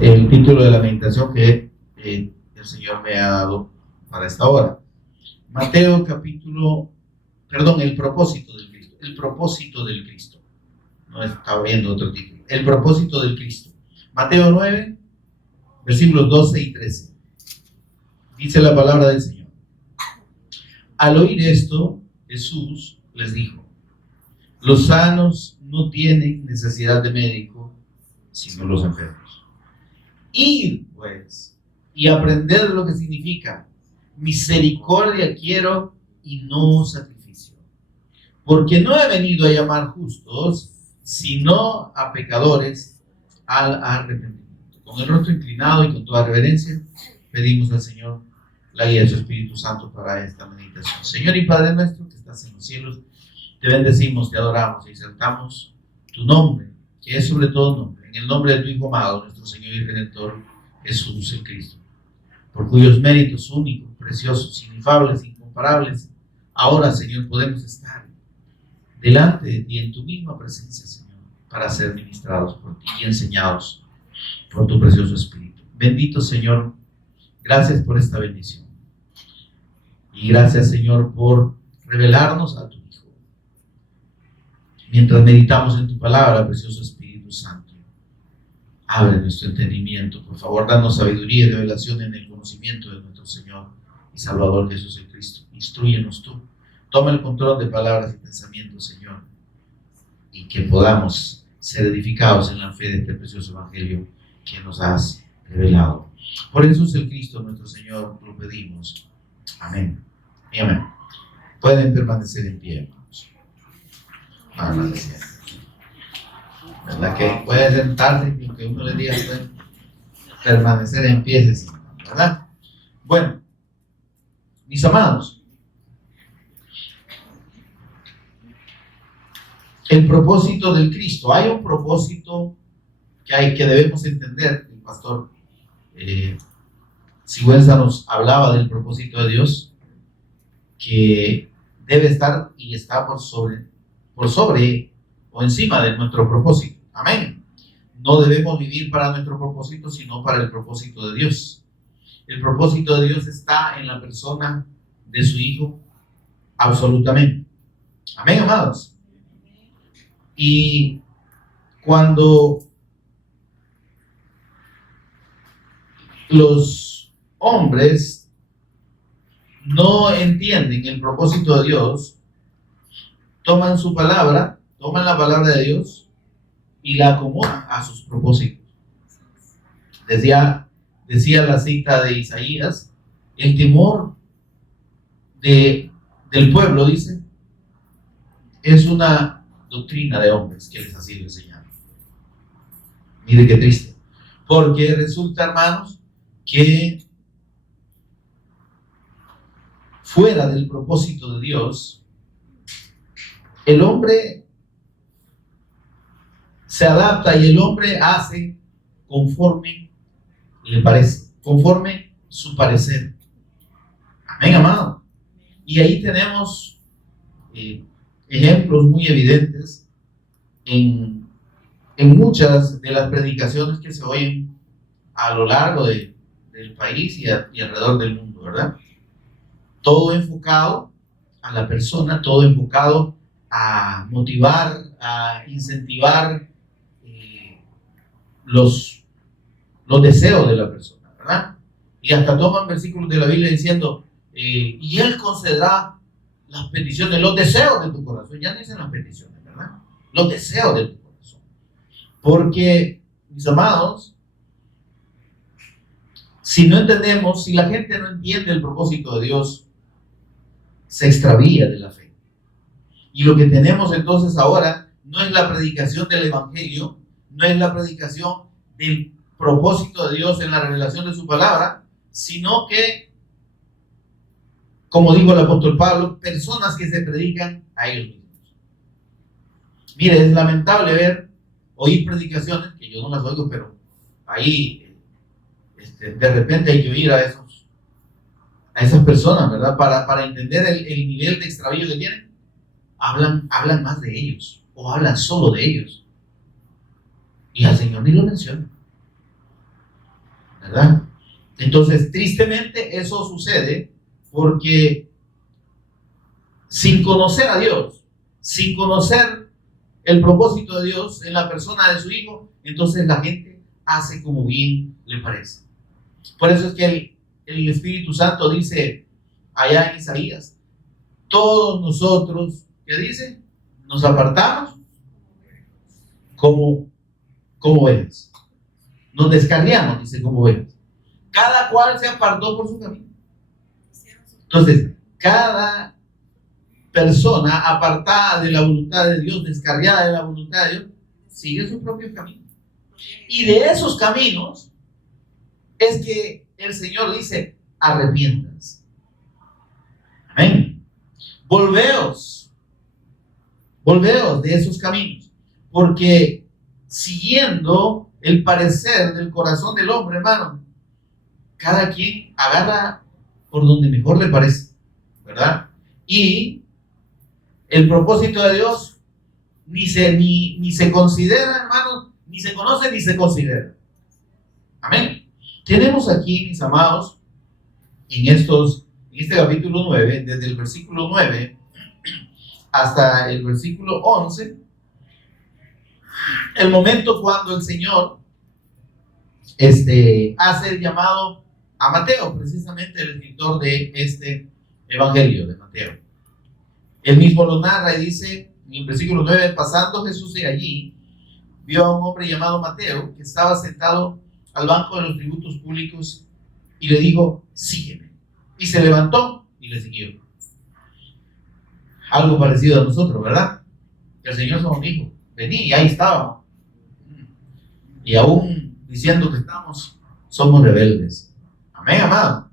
el título de la meditación que el Señor me ha dado para esta hora. El propósito del Cristo. El propósito del Cristo. No estaba viendo otro título. El propósito del Cristo. Mateo 9, versículos 12 y 13. Dice la palabra del Señor. Al oír esto, Jesús les dijo: los sanos no tienen necesidad de médico, sino los enfermos. Ir, pues, y aprender lo que significa: misericordia quiero y no sacrificio. Porque no he venido a llamar justos, sino a pecadores al arrepentimiento. Con el rostro inclinado y con toda reverencia, pedimos al Señor la guía de su Espíritu Santo para esta meditación. Señor y Padre nuestro que estás en los cielos, te bendecimos, te adoramos y exaltamos tu nombre, que es sobre todo nombre, en el nombre de tu Hijo amado, nuestro Señor y Redentor, Jesús el Cristo, por cuyos méritos únicos, preciosos, inefables, incomparables, ahora, Señor, podemos estar delante de ti en tu misma presencia, Señor, para ser ministrados por ti y enseñados por tu precioso Espíritu. Bendito Señor, gracias por esta bendición. Y gracias, Señor, por revelarnos a tu Hijo. Mientras meditamos en tu palabra, precioso Espíritu Santo, abre nuestro entendimiento. Por favor, danos sabiduría y revelación en el conocimiento de nuestro Señor y Salvador Jesús el Cristo. Instrúyenos tú. Toma el control de palabras y pensamientos, Señor, y que podamos ser edificados en la fe de este precioso Evangelio que nos has revelado. Por Jesús el Cristo, nuestro Señor, lo pedimos. Amén y amén. Pueden permanecer en pie, hermanos. Permanecer. ¿Verdad que puede sentarse y que uno le diga puede permanecer en pie, ¿verdad? Bueno, mis amados, el propósito del Cristo. Hay un propósito que debemos entender. El pastor Sigüenza nos hablaba del propósito de Dios, que debe estar y está por sobre o encima de nuestro propósito. Amén. No debemos vivir para nuestro propósito, sino para el propósito de Dios. El propósito de Dios está en la persona de su Hijo, absolutamente. Amén, amados. Y cuando los hombres no entienden el propósito de Dios, toman la palabra de Dios y la acomodan a sus propósitos. Decía la cita de Isaías: el temor del pueblo, dice, es una doctrina de hombres que les ha sido enseñada. Mire qué triste, porque resulta, hermanos, que fuera del propósito de Dios, el hombre se adapta y el hombre hace conforme le parece, conforme su parecer. Amén, amado. Y ahí tenemos ejemplos muy evidentes en muchas de las predicaciones que se oyen a lo largo del país y alrededor del mundo, ¿verdad? Todo enfocado a la persona, todo enfocado a motivar, a incentivar los deseos de la persona, ¿verdad? Y hasta toman versículos de la Biblia diciendo, y Él concederá las peticiones, los deseos de tu corazón. Ya no dicen las peticiones, ¿verdad? Los deseos de tu corazón. Porque, mis amados, si no entendemos, si la gente no entiende el propósito de Dios, se extravía de la fe. Y lo que tenemos entonces ahora no es la predicación del Evangelio, no es la predicación del propósito de Dios en la revelación de su palabra, sino que, como dijo el apóstol Pablo, personas que se predican a ellos mismos. Mire, es lamentable oír predicaciones, que yo no las oigo, pero ahí de repente hay que oír a esas personas, ¿verdad? Para entender el nivel de extravío que tienen. Hablan más de ellos, o hablan solo de ellos. Y al Señor ni lo menciona. ¿verdad? Entonces, tristemente, eso sucede porque sin conocer a Dios, sin conocer el propósito de Dios en la persona de su Hijo, entonces la gente hace como bien le parece. Por eso es que el Espíritu Santo dice allá en Isaías, todos nosotros, ¿qué dice? Nos apartamos como ovejas. Nos descarriamos, dice, como ovejas. Cada cual se apartó por su camino. Entonces, cada persona apartada de la voluntad de Dios, descarriada de la voluntad de Dios, sigue su propio camino. Y de esos caminos es que el Señor dice, arrepiéntanse. Amén. Volveos de esos caminos, porque siguiendo el parecer del corazón del hombre, hermano, cada quien agarra por donde mejor le parece, ¿verdad? Y el propósito de Dios ni se considera, hermanos, ni se conoce ni se considera. Amén. Tenemos aquí, mis amados, en este capítulo 9, desde el versículo 9 hasta el versículo 11, el momento cuando el Señor hace el llamado a Mateo, precisamente el escritor de este evangelio de Mateo. Él mismo lo narra y dice en el versículo 9, pasando Jesús de allí, vio a un hombre llamado Mateo que estaba sentado al banco de los tributos públicos y le dijo, sígueme. Y se levantó y le siguió. Algo parecido a nosotros, ¿verdad? Que el Señor nos dijo, vení, y ahí estaba. Y aún diciendo que somos rebeldes. Amén, amado.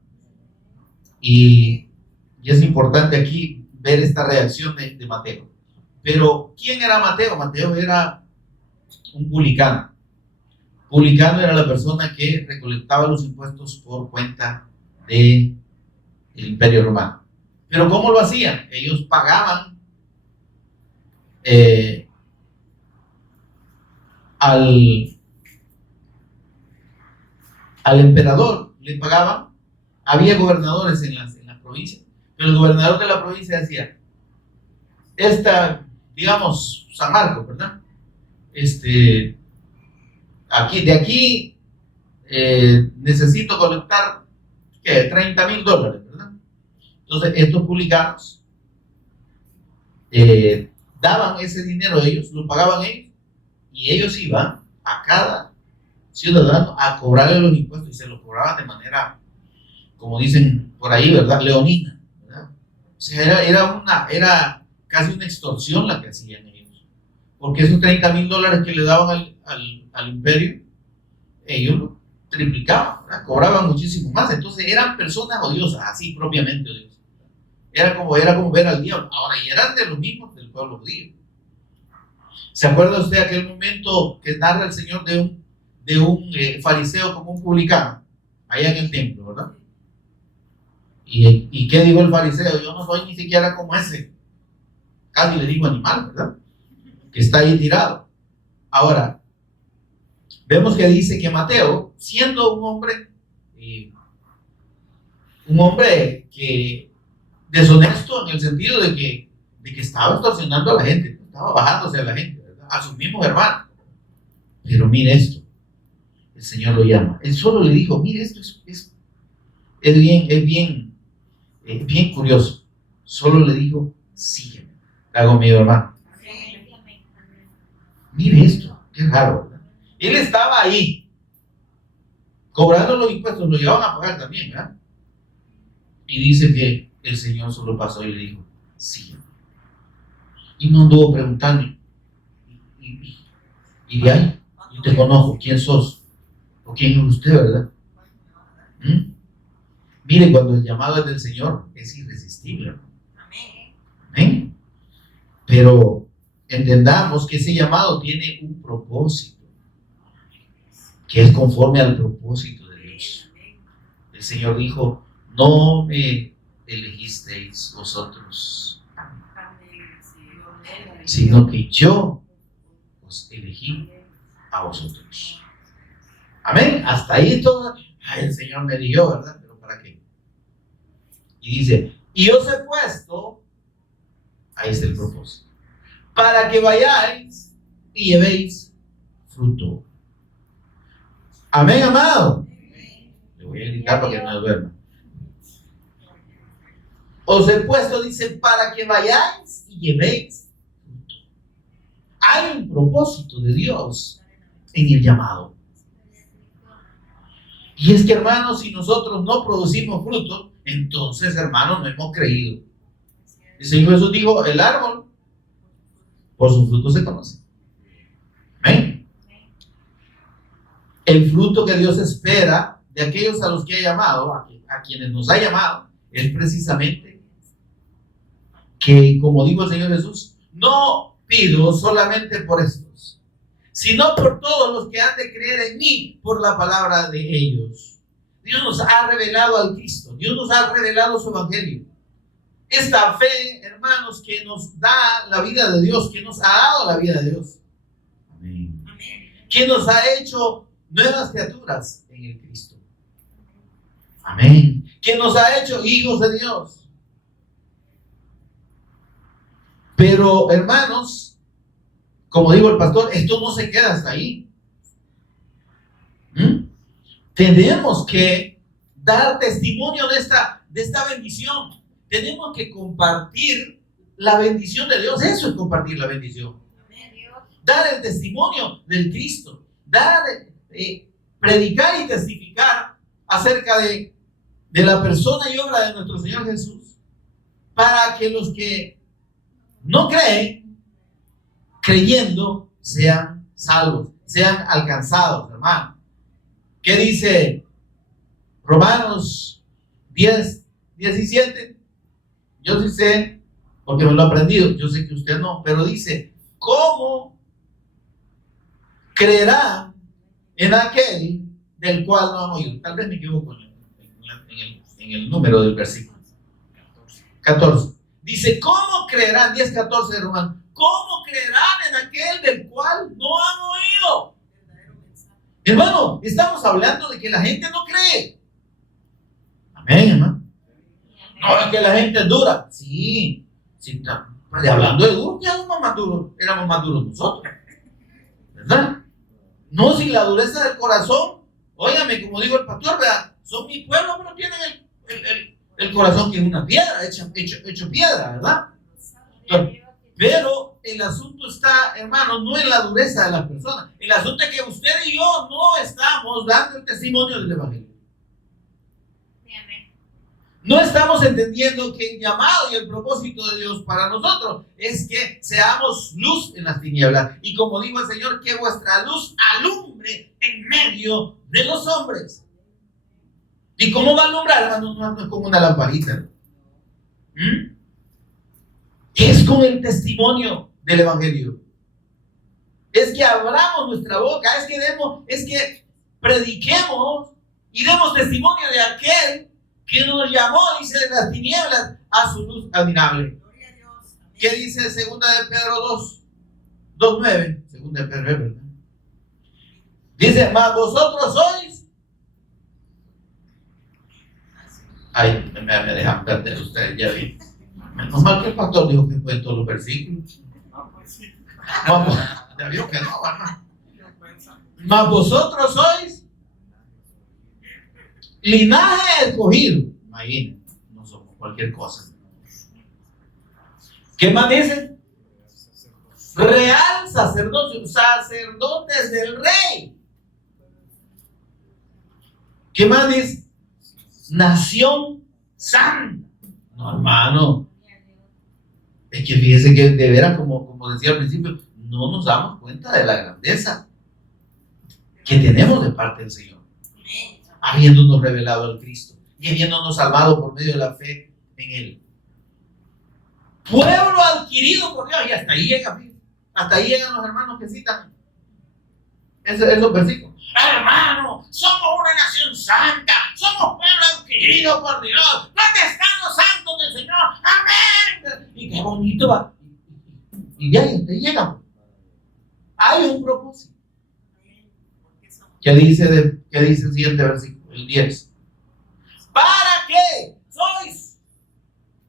Y es importante aquí ver esta reacción de Mateo. Pero, ¿quién era Mateo? Mateo era un publicano. Publicano era la persona que recolectaba los impuestos por cuenta del Imperio Romano. Pero ¿cómo lo hacían? Ellos pagaban al emperador, le pagaban. Había gobernadores en la provincia, pero el gobernador de la provincia decía, digamos, San Marcos, ¿verdad? De aquí necesito colectar $30,000, ¿verdad? Entonces estos publicanos daban ese dinero a ellos, lo pagaban ellos, y ellos iban a cada ciudadano a cobrarle los impuestos, y se los cobraban de manera, como dicen por ahí, ¿verdad? Leonina, ¿verdad? O sea, era casi una extorsión la que hacían ellos, porque esos $30,000 que le daban al imperio, ellos lo triplicaban, ¿verdad? Cobraban muchísimo más. Entonces eran personas odiosas, así propiamente odiosas. Era como ver al diablo. Ahora, y eran de los mismos del pueblo judío. ¿Se acuerda usted de aquel momento que narra el Señor de un fariseo como un publicano allá en el templo, ¿verdad? ¿Y qué dijo el fariseo? Yo no soy ni siquiera como ese, casi le digo animal, ¿verdad? Que está ahí tirado. Ahora, vemos que dice que Mateo, siendo un hombre que deshonesto en el sentido de que estaba extorsionando a la gente, estaba bajándose a la gente, ¿verdad? A sus mismos hermanos. Pero mire esto, el Señor lo llama. Él solo le dijo, mire, esto es bien curioso. Solo le dijo, sígueme. Hago mi hermano. Mire esto, qué raro, ¿verdad? Él estaba ahí, cobrando los impuestos, lo llevaban a pagar también, ¿verdad? Y dice que el Señor solo pasó y le dijo, sígueme. Y no anduvo preguntando, y de ahí, yo te conozco, ¿quién sos? ¿O quién es usted, verdad? Mire, cuando el llamado es del Señor, es irresistible. Amén. Pero entendamos que ese llamado tiene un propósito, que es conforme al propósito de Dios. El Señor dijo, no me elegisteis vosotros, sino que yo os elegí a vosotros. Amén. Hasta ahí todo. Ay, el Señor me eligió, ¿verdad? Pero ¿para qué? Y dice, y os he puesto, ahí está el propósito, para que vayáis y llevéis fruto. Amén, amado. Le voy a gritar para que no duerma. Os he puesto, dice, para que vayáis y llevéis fruto. Hay un propósito de Dios en el llamado. Y es que, hermanos, si nosotros no producimos fruto, entonces, hermanos, no hemos creído. El Señor Jesús dijo, el árbol por su fruto se conoce. ¿Amén? El fruto que Dios espera de aquellos a los que ha llamado, a quienes nos ha llamado, es precisamente que, como dijo el Señor Jesús, no pido solamente por estos, sino por todos los que han de creer en mí por la palabra de ellos. Dios nos ha revelado al Cristo, Dios nos ha revelado su evangelio. Esta fe, hermanos, que nos da la vida de Dios, que nos ha dado la vida de Dios. Amén. Que nos ha hecho nuevas criaturas en el Cristo. Amén. Que nos ha hecho hijos de Dios. Pero, hermanos, como digo el pastor, esto no se queda hasta ahí. Tenemos que dar testimonio de esta bendición. Tenemos que compartir la bendición de Dios. Eso es compartir la bendición. Dar el testimonio del Cristo. Predicar y testificar acerca de la persona y obra de nuestro Señor Jesús, para que los que no creen, creyendo, sean salvos, sean alcanzados, hermano. ¿Qué dice Romanos 10:17? Yo sí sé, porque me lo he aprendido, yo sé que usted no, pero dice, ¿cómo creerá en aquel del cual no han oído? Tal vez me equivoco en el número del versículo. 14. Dice, ¿cómo creerán? 10:14 de Romanos. ¿Cómo creerán en aquel del cual no han oído? Hermano, estamos hablando de que la gente no cree. Amén, hermano. No, es que la gente es dura. Sí, hablando de duro, ya somos más duros, éramos más duros nosotros. ¿Verdad? No, sin la dureza del corazón. Óigame, como digo el pastor, ¿verdad? Son mi pueblo, pero tienen el corazón que es una piedra, hecho piedra, ¿verdad? Pero el asunto está, hermano, no en la dureza de las personas. El asunto es que usted y yo no estamos dando el testimonio del evangelio. No estamos entendiendo que el llamado y el propósito de Dios para nosotros es que seamos luz en las tinieblas. Y como dijo el Señor, que vuestra luz alumbre en medio de los hombres. ¿Y cómo va a alumbrar, hermano? No es como una lamparita. Es con el testimonio del evangelio. Es que abramos nuestra boca, es que prediquemos y demos testimonio de aquel que nos llamó, dice, de las tinieblas a su luz admirable. ¿Qué dice 2 de Pedro 2:9? 2 de Pedro, ¿verdad? Dice, mas vosotros sois. Ay, me dejan perder ustedes, ya vi. Menos mal que el pastor dijo que fue en todos los versículos. No, ya vio que no, ¿verdad? Mas vosotros sois linaje escogido. Imagínense, no somos cualquier cosa. ¿Qué más dice? Real sacerdocio, sacerdotes del rey. ¿Qué más dice? Nación santa. No, hermano. Es que fíjese que de veras, como decía al principio, no nos damos cuenta de la grandeza que tenemos de parte del Señor, habiéndonos revelado el Cristo y habiéndonos salvado por medio de la fe en Él. Pueblo adquirido por Dios, y hasta ahí llegan los hermanos que citan esos versículos. Hermano, somos una nación santa, somos pueblo adquirido por Dios. ¿Dónde están los santos del Señor? Amén. Y qué bonito va. Y ya hasta ahí llegan. Hay un propósito. ¿Qué dice el siguiente versículo? el 10. ¿Para qué sois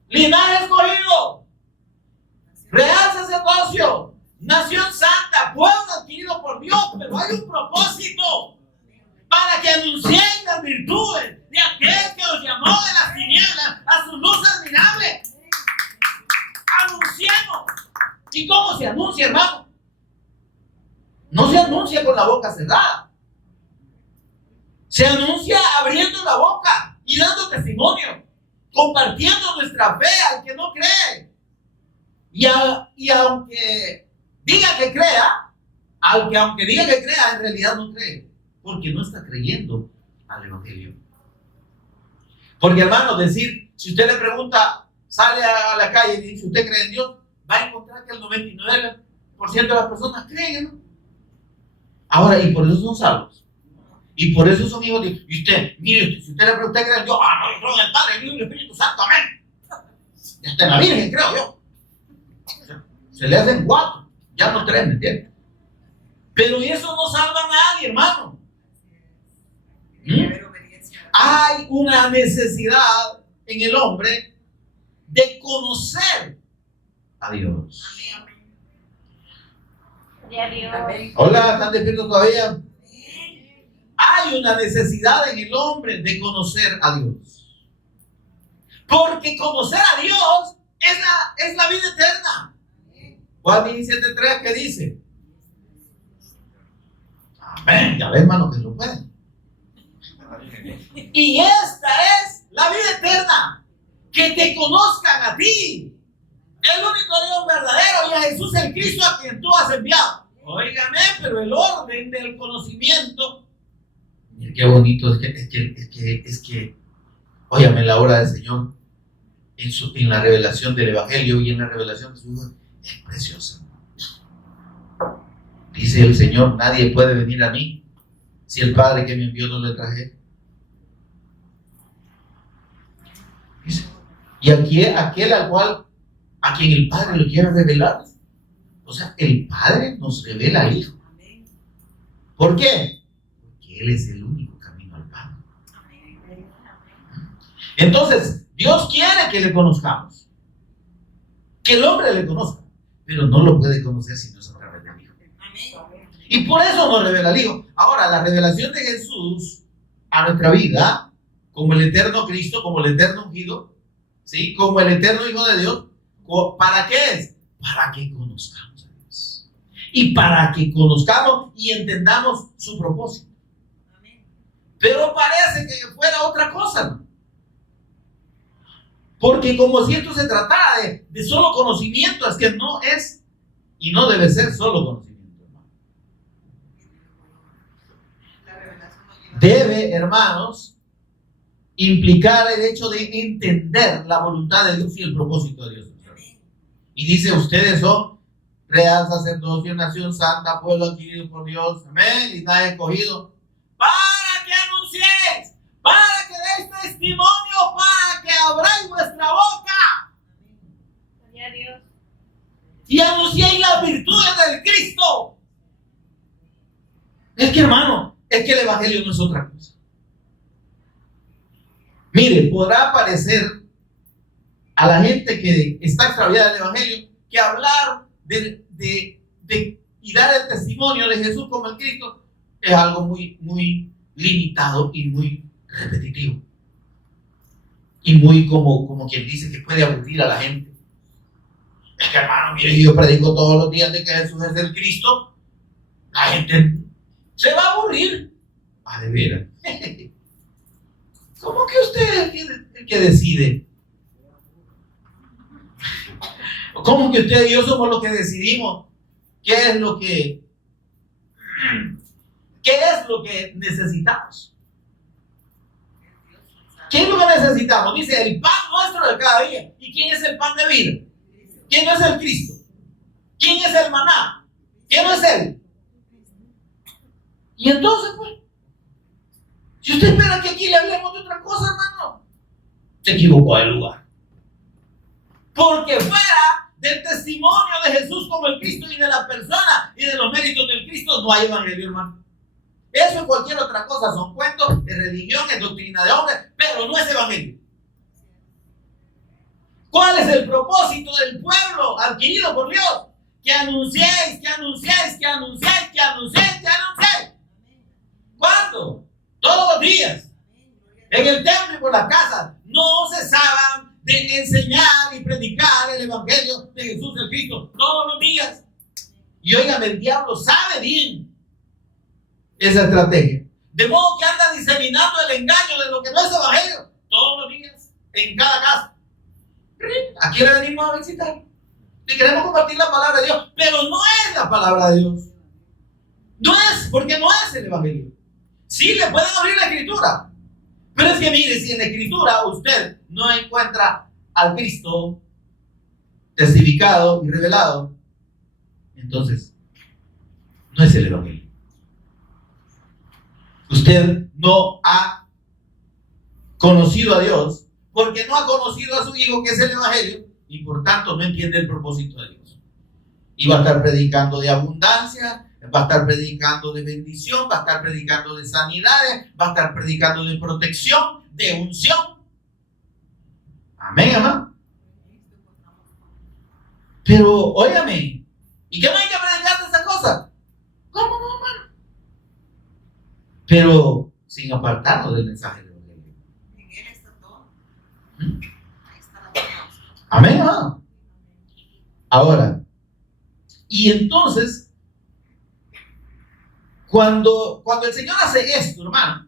linaje escogido, real sacerdocio, nación santa, pueblo adquirido por Dios? Pero hay un propósito: para que anunciéis las virtudes de aquel que os llamó de las tinieblas a su luz admirable. Anunciemos. ¿Y cómo se anuncia, hermano? No se anuncia con la boca cerrada. Se anuncia abriendo la boca y dando testimonio, compartiendo nuestra fe al que no cree. Y aunque diga que crea, aunque diga que crea, en realidad no cree, porque no está creyendo al Evangelio. Porque, hermano, decir, si usted le pregunta, sale a la calle y dice, ¿usted cree en Dios?, va a encontrar que el 99% de las personas creen, ¿no? Ahora, y por eso son salvos. Y por eso son hijos de Dios. Y usted, mire, si usted le pregunta, ¿usted cree en Dios? No, yo creo en el Padre, el Hijo y el Espíritu Santo, amén. Y hasta en la Virgen creo yo. Se le hacen 4, ya no 3, ¿me entiendes? Pero eso no salva a nadie, hermano. Hay una necesidad en el hombre de conocer a Dios. Hola, ¿están despiertos todavía? Hay una necesidad en el hombre de conocer a Dios. Porque conocer a Dios es la vida eterna. Juan 17:3, ¿qué dice? Amén, ya ves, hermano, que lo pueden. Y esta es la vida eterna, que te conozcan a ti, el único Dios verdadero, y a Jesús el Cristo a quien tú has enviado. Óigame, pero el orden del conocimiento. Mira qué bonito, es que, óyame, la obra del Señor en la revelación del Evangelio y en la revelación de su Hijo es preciosa. Dice el Señor, nadie puede venir a mí si el Padre que me envió no le traje. Dice, y aquel a quien el Padre lo quiere revelar. O sea, el Padre nos revela al Hijo. ¿Por qué? Porque Él es el único camino al Padre. Entonces, Dios quiere que le conozcamos, que el hombre le conozca, pero no lo puede conocer si no es a través del Hijo. Y por eso nos revela al Hijo. Ahora, la revelación de Jesús a nuestra vida, como el eterno Cristo, como el eterno ungido, ¿sí?, como el eterno Hijo de Dios, ¿para qué es? Para que conozcamos a Dios. Y para que conozcamos y entendamos su propósito. Pero parece que fuera otra cosa, ¿no? Porque como si esto se tratara de solo conocimiento, es que no es y no debe ser solo conocimiento, hermano. Debe, hermanos, implicar el hecho de entender la voluntad de Dios y el propósito de Dios. Y dice, ustedes son real sacerdocio, nación santa, pueblo adquirido por Dios, amén, linaje escogido, para que anunciéis, para que deis testimonio, para que abráis vuestra boca y anunciéis las virtudes del Cristo. Es que, hermano, es que el Evangelio no es otra cosa. Mire, podrá parecer a la gente que está extraviada del Evangelio que hablar y dar el testimonio de Jesús como el Cristo es algo muy, muy limitado y muy repetitivo. Y muy como quien dice que puede aburrir a la gente. Es que, hermano, mire, yo predico todos los días de que Jesús es el Cristo. La gente se va a aburrir. Ah, de veras. ¿Cómo que usted es el que decide? ¿Cómo que usted y yo somos los que decidimos qué es lo que necesitamos? ¿Qué es lo que necesitamos? Dice, el pan nuestro de cada día. ¿Y quién es el pan de vida? ¿Quién es el Cristo? ¿Quién es el maná? ¿Quién no es Él? Y entonces, pues, si usted espera que aquí le hablemos de otra cosa, hermano, se equivocó de lugar. Porque fuera del testimonio de Jesús como el Cristo y de la persona y de los méritos del Cristo, no hay evangelio, hermano. Eso y cualquier otra cosa son cuentos, es religión, es doctrina de hombres, pero no es evangelio. ¿Cuál es el propósito del pueblo adquirido por Dios? Que anunciéis, que anunciéis, que anunciéis, que anunciéis, que anunciéis. ¿Cuándo? Todos los días. En el templo y por las casas. No cesaban de enseñar y predicar el evangelio de Jesús el Cristo todos los días. Y oigan, el diablo sabe bien esa estrategia. De modo que anda diseminando el engaño de lo que no es evangelio todos los días, en cada casa. Aquí le venimos a visitar. Y queremos compartir la palabra de Dios, pero no es la palabra de Dios. No es, porque no es el evangelio. Sí, le pueden abrir la escritura. Pero es que mire, si en la escritura usted no encuentra al Cristo testificado y revelado, entonces no es el evangelio. Usted no ha conocido a Dios porque no ha conocido a su Hijo, que es el evangelio, y por tanto no entiende el propósito de Dios. Y va a estar predicando de abundancia, va a estar predicando de bendición, va a estar predicando de sanidades, va a estar predicando de protección, de unción. Amén, hermano. Pero, óigame, ¿y qué no hay que predicar de esa cosa? ¿Cómo no, hermano? Pero sin apartarnos del mensaje de Evangelio. En él está todo. Ahí está la verdad. Amén, hermano. Ahora, y entonces, cuando el Señor hace esto, hermano,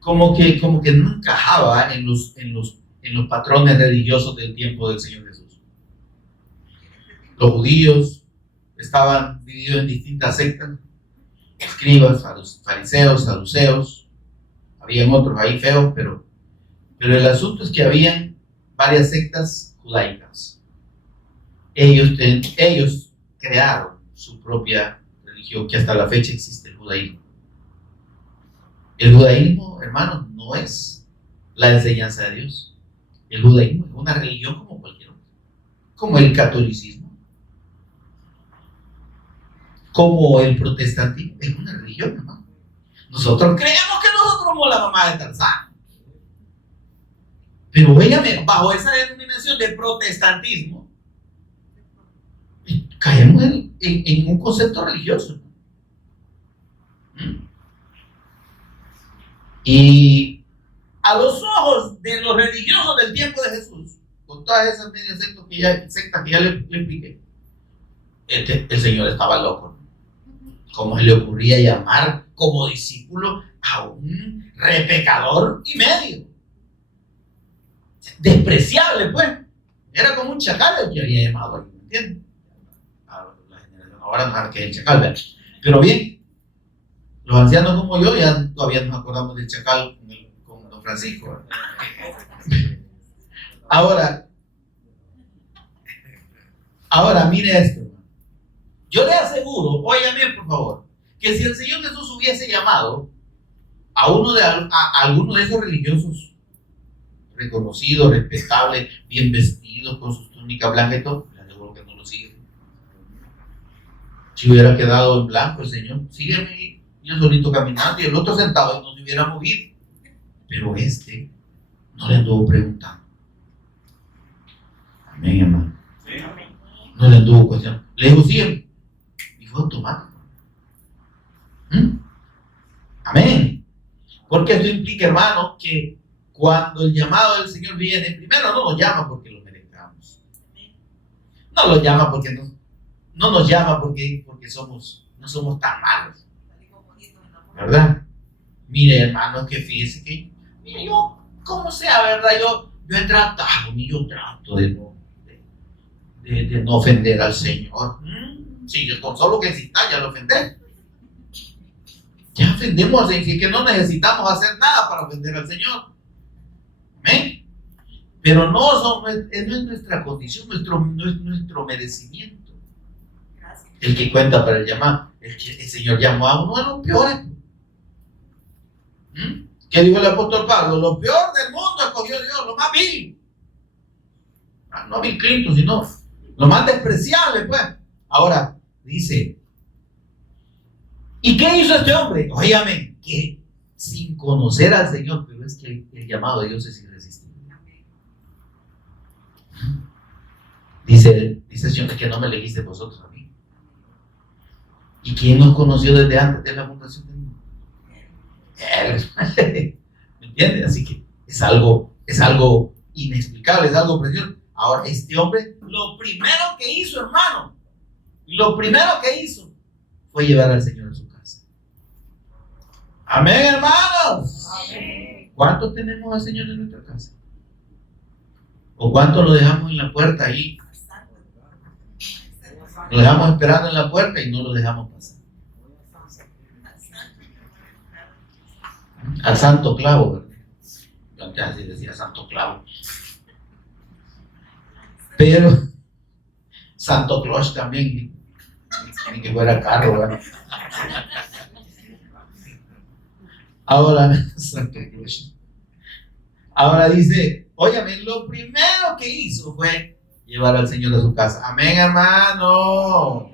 como que no encajaba en los patrones religiosos del tiempo del Señor Jesús. Los judíos estaban divididos en distintas sectas, escribas, fariseos, saduceos, habían otros ahí feos, pero el asunto es que habían varias sectas judaicas. Ellos crearon su propia religión, que hasta la fecha existe, el judaísmo. El judaísmo, hermanos, no es la enseñanza de Dios. El judaísmo es una religión como cualquier otra, como el catolicismo, como el protestantismo, es una religión, hermano. Nosotros creemos que nosotros somos la mamá de Tarzán. Pero véame, bajo esa denominación de protestantismo, caemos en un concepto religioso. Y a los ojos de los religiosos del tiempo de Jesús, con todas esas medias sectas que ya le expliqué, el Señor estaba loco. ¿Cómo se le ocurría llamar como discípulo a un repecador y medio? Despreciable, pues. Era como un chacal el que había llamado, ¿me entiendes? La generación ahora no sabe qué es el chacal, ¿verdad? Pero bien, los ancianos como yo ya todavía nos acordamos del chacal con don Francisco, ¿verdad? Ahora mire esto. Yo le aseguro, óigame por favor, que si el Señor Jesús hubiese llamado a alguno de esos religiosos reconocidos, respetables, bien vestidos, con sus túnicas blancas y todo, le aseguro que no lo sigue. Si hubiera quedado en blanco el Señor, sígueme, yo solito caminando, y el otro sentado y no se hubiera movido. Pero no le anduvo preguntando. Amén, hermano. No le anduvo cuestionando. Le dijo, sígueme. Y fue automático. Amén. Porque esto implica, hermano, que cuando el llamado del Señor viene, primero no nos llama porque lo merezcamos. No lo llama porque no nos llama porque no somos tan malos. ¿Verdad? Mire, hermano, que fíjese que, mire, yo, como sea, ¿verdad? Yo he tratado, y yo trato de no ofender al Señor. Sí, con solo que exista ya lo ofender. Ya ofendemos al Señor, que no necesitamos hacer nada para ofender al Señor. Amén. Pero no es nuestra condición, no es nuestro merecimiento. El que cuenta para el llamado. El Señor llamó a uno de los peores. ¿Qué dijo el apóstol Pablo? Lo peor del mundo escogió Dios, lo más vil. No Bill Clinton, sino lo más despreciable, pues. Ahora, dice, ¿Y qué hizo este hombre? Óigame, que sin conocer al Señor, pero es que el llamado de Dios es irresistible. Dice el Señor, que no me elegiste vosotros a mí. ¿Y quién nos conoció desde antes de la fundación del mundo? Él. ¿Me entiendes? Así que es algo inexplicable, es algo precioso. Ahora, este hombre, lo primero que hizo, hermano, fue llevar al Señor a su casa. Amén, hermanos. Amén. ¿Cuántos tenemos al Señor en nuestra casa? ¿O cuántos lo dejamos en la puerta ahí? Lo dejamos esperando en la puerta y no lo dejamos pasar. Al santo clavo, ¿verdad? Yo antes así decía santo clavo. Pero Santo Claus también, ni que fuera carro, ¿verdad? Ahora dice, óyame, lo primero que hizo fue llevar al Señor a su casa. Amén, hermano.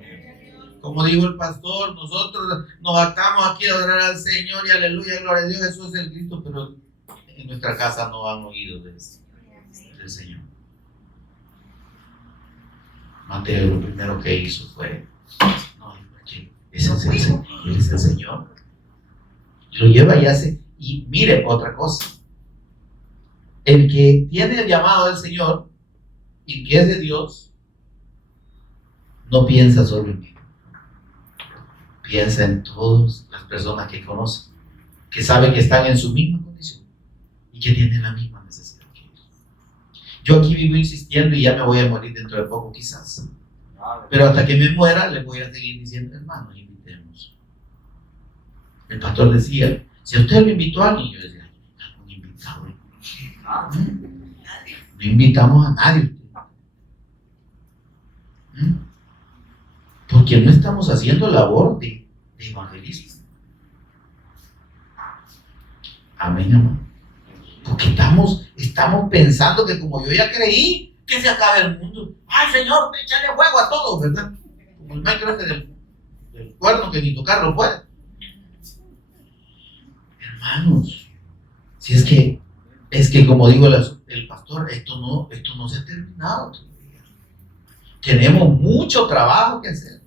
Como dijo el pastor, nosotros nos acabamos aquí a adorar al Señor y aleluya, gloria a Dios, Jesús es el Cristo, pero en nuestra casa no han oído del Señor. Mateo lo primero que hizo fue, no, ese es el Señor. Y lo lleva y hace, y mire otra cosa, el que tiene el llamado del Señor y que es de Dios, no piensa solo en mí, piensa en todas las personas que conoce, que sabe que están en su misma condición y que tienen la misma necesidad que ellos. Yo aquí vivo insistiendo y ya me voy a morir dentro de poco quizás, pero hasta que me muera les voy a seguir diciendo, hermanos, invitemos. El pastor decía, si a usted lo invitó a alguien, yo decía, algún invitado. No invitamos a nadie. Porque no estamos haciendo labor de evangelismo. Amén, amor. Porque estamos pensando que como yo ya creí que se acabe el mundo, ay Señor, échale fuego a todos, ¿verdad? Como el Minecraft del cuerno que ni tocarlo puede. Hermanos, si es que como digo el pastor, esto no se ha terminado todavía. Tenemos mucho trabajo que hacer.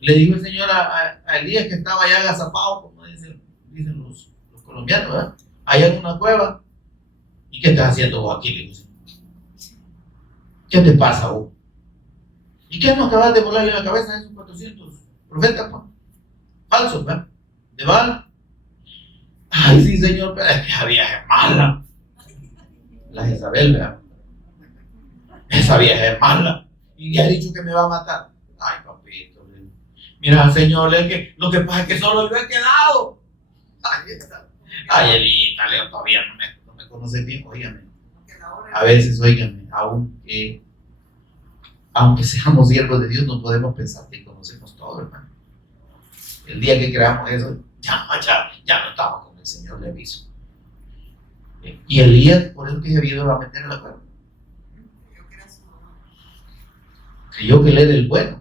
Le digo el Señor a Elías, que estaba allá agazapado, como dicen los colombianos, ¿verdad? Allá en una cueva. ¿Y qué estás haciendo vos aquí? Le digo, ¿qué te pasa vos? ¿Y qué no acabas de volarle la cabeza a esos 400 profetas, pues? Falsos, ¿verdad? De Baal. Ay, sí, Señor, pero es que esa vieja es mala. La Jezabel, ¿verdad? Esa vieja es mala. Y le ha dicho que me va a matar. Ay, papito. Mira, Señor, lo que pasa es que solo yo he quedado. Ay, Elita, Leo, todavía no me conoce bien, óigame. A veces, óigame, aunque seamos siervos de Dios, no podemos pensar que conocemos todo, hermano. El día que creamos eso, ya no estamos con el Señor, le aviso. Y Elías, por eso que se vino a meter en la cueva. Creyó que él era el bueno.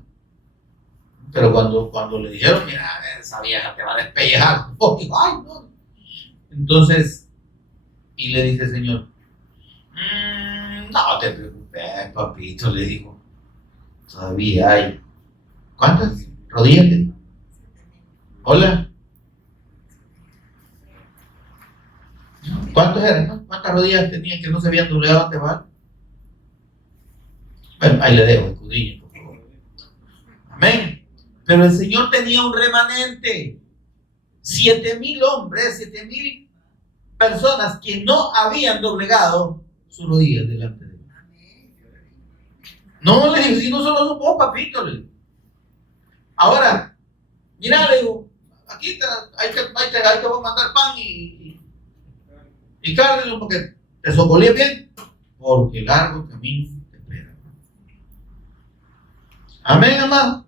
Pero cuando le dijeron, mira, esa vieja te va a despellejar, ay, no. Entonces, y le dice el Señor, no te preocupes, papito, le dijo, todavía hay. ¿Cuántas rodillas le dijo? Hola. ¿Cuántos eran? No? ¿Cuántas rodillas tenían que no se habían doblegado ante Baal? Bueno, ahí le dejo, escudriñen, por favor. Amén. Pero el Señor tenía un remanente. 7,000 hombres, 7,000 personas que no habían doblegado sus rodillas delante de él. No, le digo, si no solo sos vos, papito. Le digo. Ahora, mira, le digo, aquí ahí te voy a mandar pan y carne, porque te socolé bien, porque largo camino te espera. Amén, amado.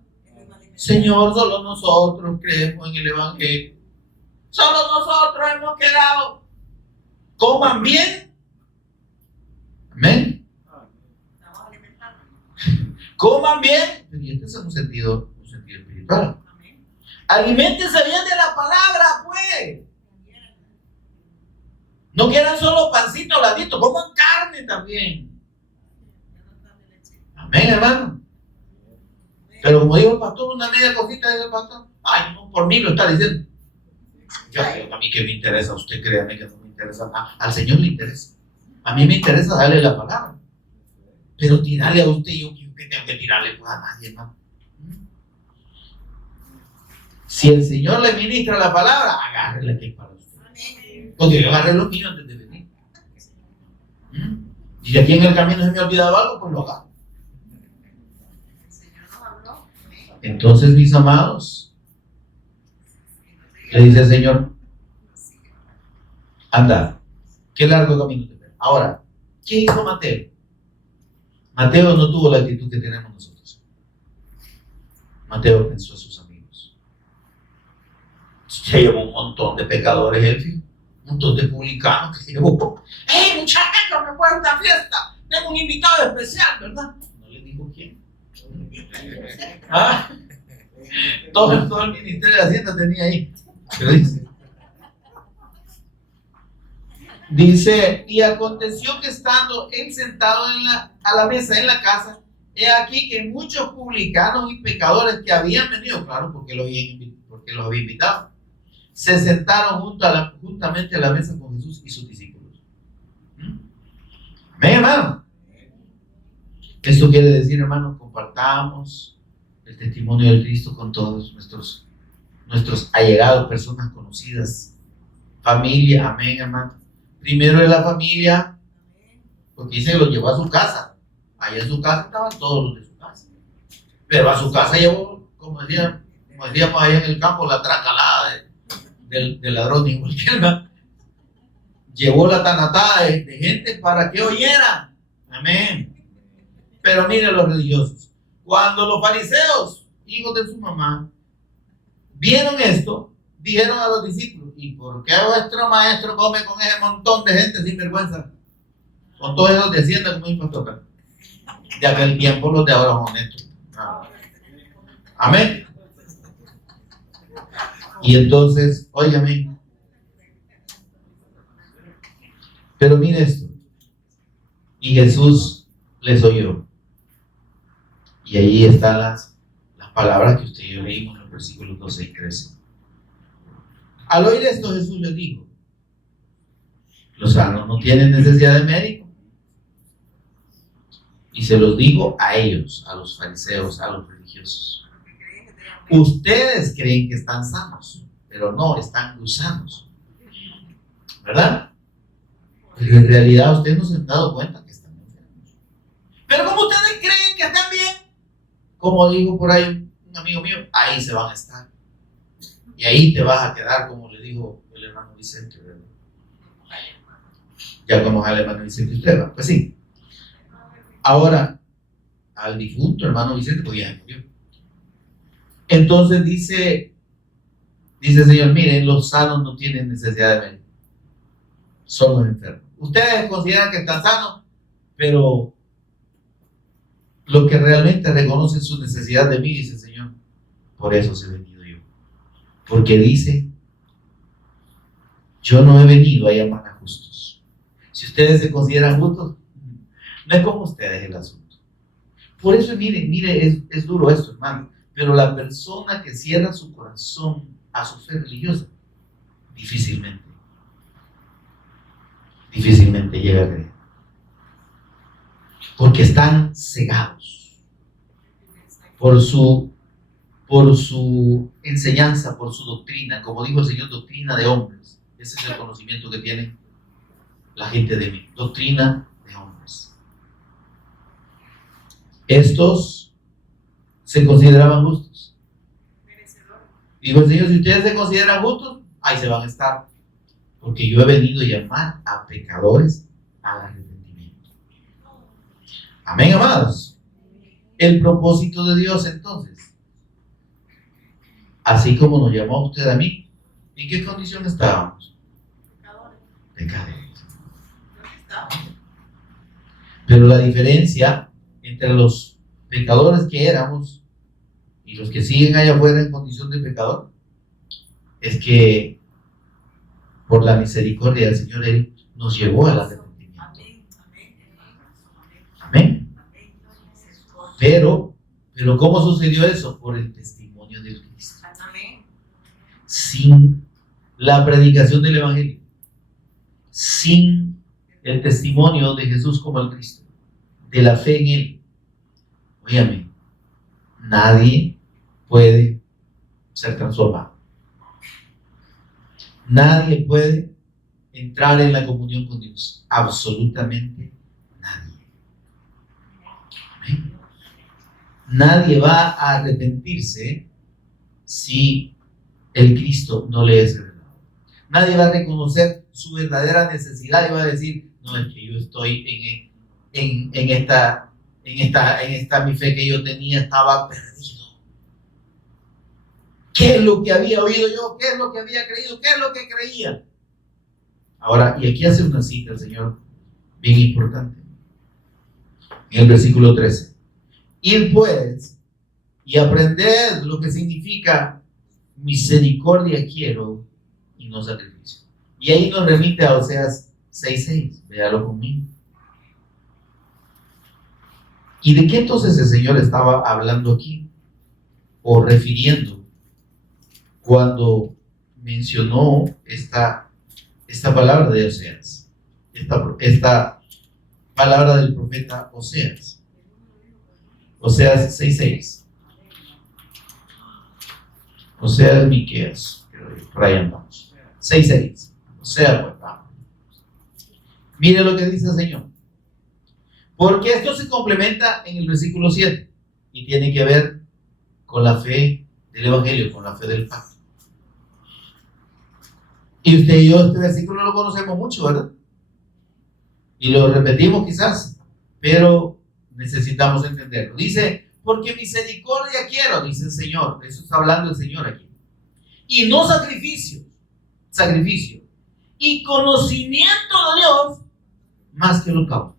Señor, solo nosotros creemos en el Evangelio. Solo nosotros hemos quedado. Coman bien. Amén. Coman bien. Y este es un sentido espiritual. Aliméntense bien de la palabra, pues. No quieran solo pancito blandito, coman carne también. Amén, hermano. Pero como dijo el pastor, una media cosita dice el pastor. Ay, no, por mí lo está diciendo. Ya, a mí que me interesa, usted créame que no me interesa nada. Al Señor le interesa. A mí me interesa darle la palabra. Pero tirarle a usted, yo que tengo que tirarle pues a nadie, hermano. Si el Señor le ministra la palabra, agárrele que es para usted. Porque yo agarré lo mío antes de venir. Y si aquí en el camino se me ha olvidado algo, pues lo agarro. Entonces, mis amados, le dice el Señor, anda, qué largo camino te espera. Ahora, ¿qué hizo Mateo? Mateo no tuvo la actitud que tenemos nosotros. Mateo pensó en sus amigos. Se llevó un montón de pecadores, él, un montón de publicanos que se llevó. ¡Hey, muchachos, me fue a esta fiesta! Tengo un invitado especial, ¿verdad? No le digo quién. ¿Ah? Todo el ministerio de Hacienda tenía ahí. Pero dice, y aconteció que estando él sentado a la mesa en la casa, he aquí que muchos publicanos y pecadores que habían venido, claro, porque los había invitado, se sentaron juntamente a la mesa con Jesús y sus discípulos. Amén, hermano. Esto quiere decir, hermano, compartamos el testimonio de Cristo con todos nuestros allegados, personas conocidas, familia. Amén, hermano. Primero es la familia, porque dice que lo llevó a su casa. Allá en su casa estaban todos los de su casa, pero a su casa llevó, como decíamos allá en el campo, la tracalada del ladrón y cualquiera. Llevó la tanatada de gente para que oyeran. Amén. Pero miren los religiosos. Cuando los fariseos, hijos de su mamá, vieron esto, dijeron a los discípulos, ¿y por qué vuestro maestro come con ese montón de gente sin vergüenza? Con todos esos de Hacienda, como dijo el pastor. De aquel tiempo los de ahora son honestos. Amén. Y entonces, óigame. Pero mire esto. Y Jesús les oyó. Y ahí están las palabras que usted y yo leímos en los versículos 12 y 13. Al oír esto, Jesús les dijo: los sanos no tienen necesidad de médico. Y se los digo a ellos, a los fariseos, a los religiosos. Ustedes creen que están sanos, pero no, están gusanos. ¿Verdad? Pero en realidad ustedes no se han dado cuenta que están enfermos. Pero como ustedes creen que están bien, como digo por ahí un amigo mío, ahí se van a estar. Y ahí te vas a quedar, como le dijo el hermano Vicente, ¿verdad? Ya como al hermano Vicente usted va, pues sí. Ahora, al difunto hermano Vicente, pues ya se murió. Entonces dice el Señor, miren, los sanos no tienen necesidad de médico, son los enfermos. Ustedes consideran que están sanos, pero los que realmente reconocen su necesidad de mí, dice el Señor, por eso he venido yo. Porque dice, yo no he venido a llamar a justos. Si ustedes se consideran justos, no es como ustedes el asunto. Por eso, mire, es duro esto, hermano. Pero la persona que cierra su corazón a su fe religiosa, difícilmente llega a creer. Porque están cegados por su enseñanza, por su doctrina. Como dijo el Señor, doctrina de hombres. Ese es el conocimiento que tiene la gente de mí. Doctrina de hombres. Estos se consideraban justos. Dijo el Señor, si ustedes se consideran justos, ahí se van a estar. Porque yo he venido a llamar a pecadores al arrepentimiento. Amén, amados. El propósito de Dios, entonces, así como nos llamó a usted a mí, ¿en qué condición estábamos? Pecadores. Pero la diferencia entre los pecadores que éramos y los que siguen allá afuera en condición de pecador es que por la misericordia del Señor, Él nos llevó al arrepentimiento. Amén. Pero ¿cómo sucedió eso? Por el testimonio del Cristo. Sin la predicación del Evangelio, sin el testimonio de Jesús como el Cristo, de la fe en Él, óyame, nadie puede ser transformado. Nadie puede entrar en la comunión con Dios. Absolutamente nadie. Amén. Nadie va a arrepentirse si el Cristo no le es revelado. Nadie va a reconocer su verdadera necesidad y va a decir, no, es que yo estoy en esta mi fe que yo tenía estaba perdido. ¿Qué es lo que había oído yo? ¿Qué es lo que había creído? ¿Qué es lo que creía? Ahora, y aquí hace una cita el Señor bien importante. En el versículo 13. Ir pues y aprended lo que significa misericordia quiero y no sacrificio. Y ahí nos remite a Oseas 6:6. Véalo conmigo. ¿Y de qué entonces el Señor estaba hablando aquí? O refiriendo cuando mencionó esta palabra de Oseas, esta palabra del profeta Oseas. Oseas 6:6. Oseas Miqueas, por ahí andamos. 6:6. Oseas, pues, vamos. Mire lo que dice el Señor. Porque esto se complementa en el versículo 7 y tiene que ver con la fe del Evangelio, con la fe del pacto. Y usted y yo este versículo lo conocemos mucho, ¿verdad? Y lo repetimos quizás, pero necesitamos entenderlo. Dice, porque misericordia quiero, dice el Señor. Eso está hablando el Señor aquí. Y no sacrificio. Y conocimiento de Dios más que holocausto.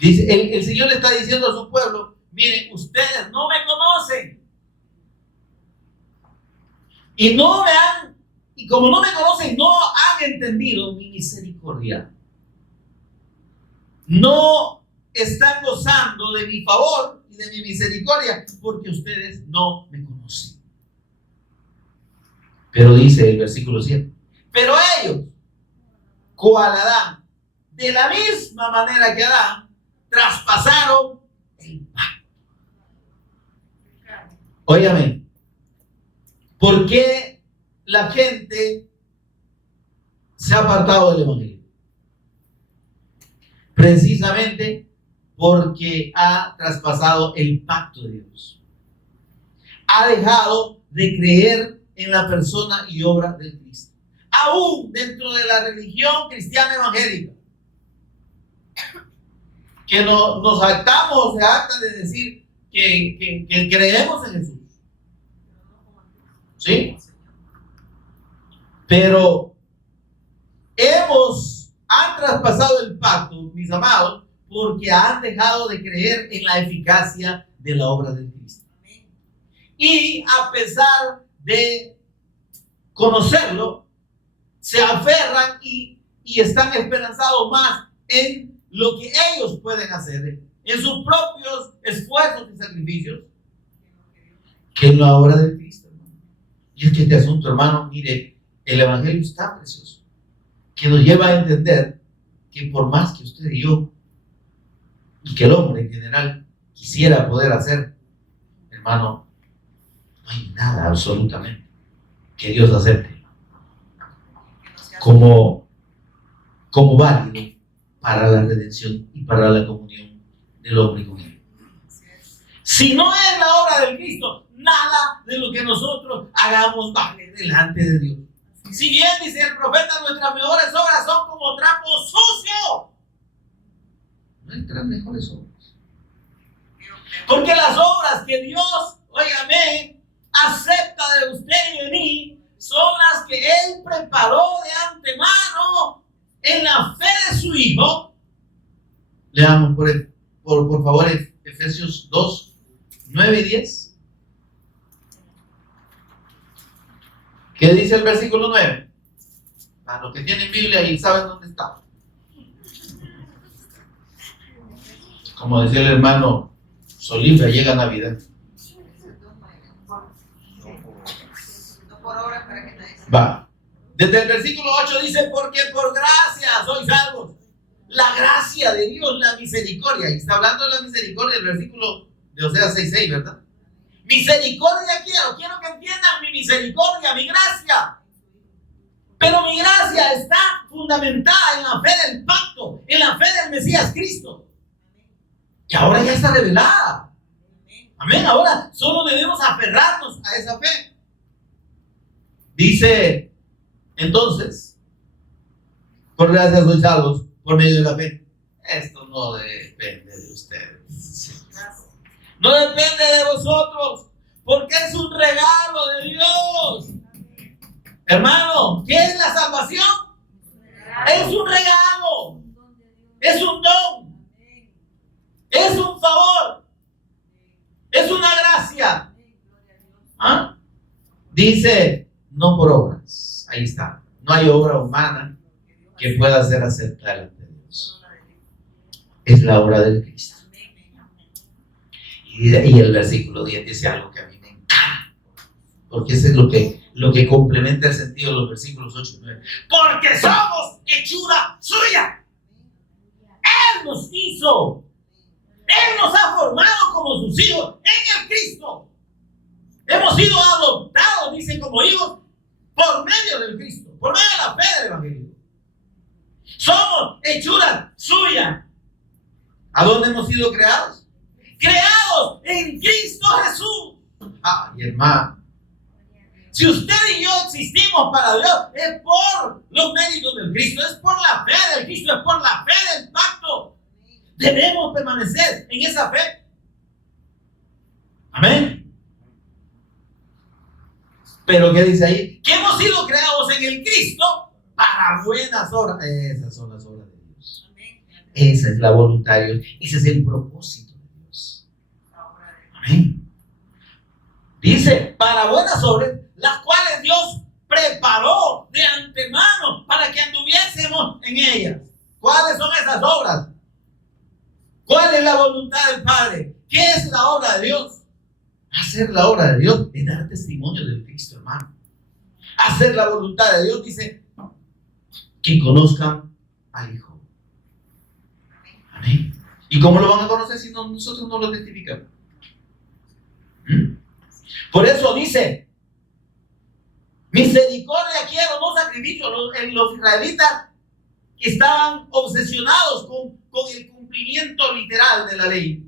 Dice, el Señor le está diciendo a su pueblo, miren, ustedes no me conocen. Y como no me conocen, no han entendido mi misericordia. No están gozando de mi favor y de mi misericordia porque ustedes no me conocen. Pero dice el versículo 7, pero ellos, cual Adán, de la misma manera que Adán, traspasaron el pacto. Óigame, ¿por qué la gente se ha apartado del Evangelio? Precisamente porque ha traspasado el pacto de Dios. Ha dejado de creer en la persona y obra del Cristo. Aún dentro de la religión cristiana evangélica, que nos jactamos, se jactan de decir que creemos en Jesús. ¿Sí? Pero han traspasado el pacto, mis amados, porque han dejado de creer en la eficacia de la obra de Cristo. Y a pesar de conocerlo, se aferran y están esperanzados más en lo que ellos pueden hacer, en sus propios esfuerzos y sacrificios, que en la obra de Cristo. Y es que este asunto, hermano, mire, el Evangelio es tan precioso que nos lleva a entender que por más que usted y yo, y que el hombre en general quisiera poder hacer, hermano, no hay nada absolutamente que Dios acepte como válido para la redención y para la comunión del hombre con Él. Si no es la obra del Cristo, nada de lo que nosotros hagamos vale delante de Dios. Si bien dice el profeta, nuestras mejores obras son como trapos sucios. Nuestras mejores obras. Porque las obras que Dios, óigame, acepta de usted y de mí, son las que Él preparó de antemano en la fe de su Hijo. Leamos por favor Efesios 2, 9 y 10. ¿Qué dice el versículo 9? Para los que tienen Biblia y saben dónde está. Como decía el hermano Solifra, llega Navidad. Va. Desde el versículo 8 dice, porque por gracia sois salvos. La gracia de Dios, la misericordia. Y está hablando de la misericordia del versículo de Oseas 6:6, ¿verdad? Misericordia quiero que entiendan mi misericordia, mi gracia. Pero mi gracia está fundamentada en la fe del pacto, en la fe del Mesías Cristo. Que ahora ya está revelada. Amén. Ahora solo debemos aferrarnos a esa fe. Dice, entonces, por gracia sois salvos por medio de la fe. Esto no depende de ustedes. No depende de vosotros, porque es un regalo de Dios. Hermano, ¿qué es la salvación? Es un regalo. Es un don. Es un favor. Es una gracia. ¿Ah? Dice, no por obras. Ahí está. No hay obra humana que pueda ser aceptada delante de Dios. Es la obra del Cristo. Y el versículo 10 dice algo que a mí me encanta. Porque eso es lo que complementa el sentido de los versículos 8 y 9. Porque somos hechura suya. Él nos hizo. Él nos ha formado como sus hijos en el Cristo. Hemos sido adoptados, dice, como hijos por medio del Cristo, por medio de la fe del Evangelio. Somos hechura suya. ¿A dónde hemos sido creados? Creados en Cristo Jesús. Y hermano, si usted y yo existimos para Dios, es por los méritos del Cristo, es por la fe del Cristo, es por la fe del pacto. Debemos permanecer en esa fe. Amén. Pero ¿qué dice ahí? Que hemos sido creados en el Cristo para buenas obras. Esas son las obras de Dios. Esa es la voluntad de Dios. Ese es el propósito de Dios. Amén. Dice, para buenas obras, las cuales Dios preparó de antemano para que anduviésemos en ellas. ¿Cuáles son esas obras? ¿Cuál es la voluntad del Padre? ¿Qué es la obra de Dios? Hacer la obra de Dios es dar testimonio del Cristo, hermano. Hacer la voluntad de Dios dice que conozcan al Hijo. Amén. ¿Y cómo lo van a conocer si nosotros no lo testificamos? Por eso dice, misericordia quiero, no sacrificio. Los israelitas estaban obsesionados con el cumplimiento literal de la ley.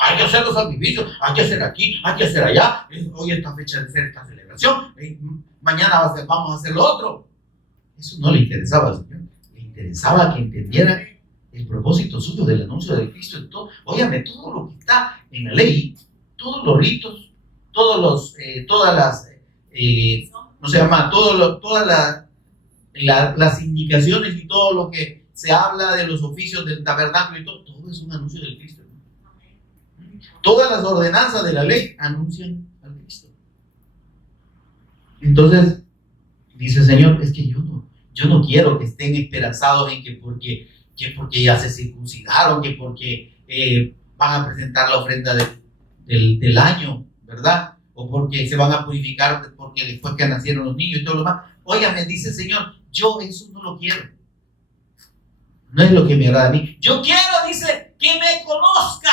Hay que hacer los sacrificios, hay que hacer aquí, hay que hacer allá. Hoy esta fecha de hacer esta celebración, mañana vamos a hacer lo otro. Eso no le interesaba al Señor. Le interesaba que entendiera el propósito suyo del anuncio del Cristo. Óyame, todo lo que está en la ley, todos los ritos, todas las indicaciones y todo lo que se habla de los oficios del tabernáculo y todo es un anuncio del Cristo. Todas las ordenanzas de la ley anuncian al Cristo. Entonces, dice el Señor, es que yo no quiero que estén esperanzados en que porque ya se circuncidaron, que porque van a presentar la ofrenda del año, ¿verdad? O porque se van a purificar porque después que nacieron los niños y todo lo demás. Oiga, me dice el Señor, yo eso no lo quiero. No es lo que me agrada a mí. Yo quiero, dice, que me conozcan.